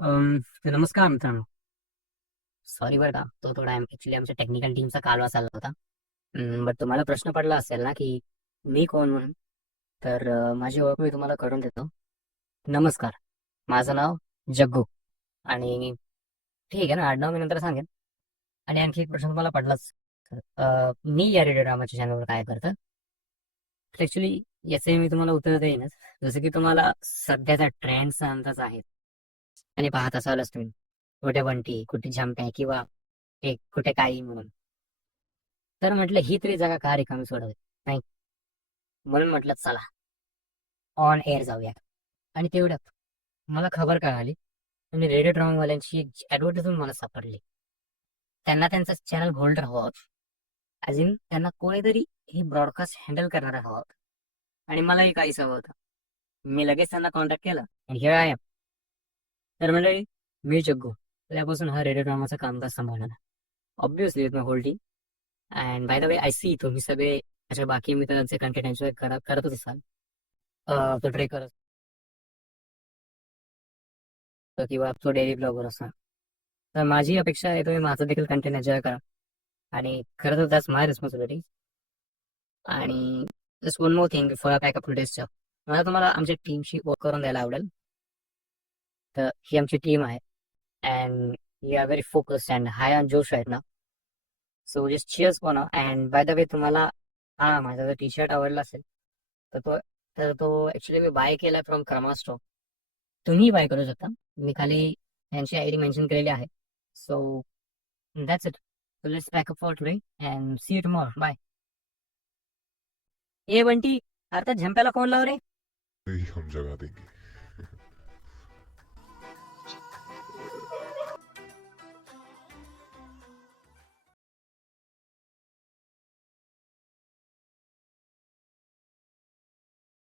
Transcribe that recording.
तर नमस्कार मित्रांनो. सॉरी बरं का, तो थोडा ॲक्चुअली आमच्या टेक्निकल टीमचा कालवा चालला होता. बट तुम्हाला प्रश्न पडला असेल ना, की मी कोण म्हणून? तर माझी ओळख मी तुम्हाला करून देतो. नमस्कार, माझं नाव जग्गू आणि ठीक आहे ना, आडनाव मी नंतर सांगेन. आणि आणखी एक प्रश्न तुम्हाला पडलाच. मी या रेडिओ ड्रामाच्या चॅनलवर काय करतं? तर ॲक्चुअली याचंही मी तुम्हाला उत्तर देईनच. जसं की तुम्हाला सध्याचा ट्रेंड्सचा अंदाज आहे आणि पाहत असालच तुम्ही. कुठे बंटी, कुठे झंप्या किंवा एक कुठे काही म्हणून. तर म्हटलं ही तरी जागा का रिकामी सोडावी, नाही? म्हणून म्हटलं चला ऑन एअर जाऊया. आणि तेवढ्यात मला खबर कळाली आणि रेडिओ ड्रामावाल्यांची एक ऍडव्हर्टाइजमेंट मला सापडली. त्यांना त्यांचा चॅनल होल्डर हवा होता. ॲज इन त्यांना कोणीतरी ही ब्रॉडकास्ट हँडल करणारा हवा होता. आणि मलाही काहीच हवं होतं. मी लगेच त्यांना कॉन्टॅक्ट केला आणि हिअर आय एम. तर मंडळी, मी जग्गू त्यापासून हा रेडिओ ड्रामाचा कामकाज सांभाळणार. Obviously with my whole team. And by the way I see तुम्ही सगळे अशा बाकी मित्रांचे कंटेंट एन्जॉय करतच असाल. तो ट्रे करत किंवा तो डेली ब्लॉगर असा. तर माझी अपेक्षा आहे तुम्ही माझं देखील कंटेंट एन्जॉय करा. आणि खरं तर दॅट्स माय रिस्पॉन्सिबिलिटी. आणि just one more thing before I pack up टुडेजचं, मला तुम्हाला आमच्या टीमशी वर्क करून द्यायला आवडेल. तर ही आमची टीम आहे and we are very focused and high on जोश आहेत ना. So just cheers for now. And by the way तुम्हाला हा माझा जर टी शर्ट आवडला असेल तर तो ऍक्च्युली मी बाय केला फ्रॉम क्रमा स्टोर. तुम्ही बाय करू शकता. मी खाली यांची आयडी मेन्शन केलेली आहे. So that's it. So let's pack up for today and see you tomorrow. Bye. ए बंटी, अरे त्या झंप्याला फोन लाव रे. ही हम जगा देंगे।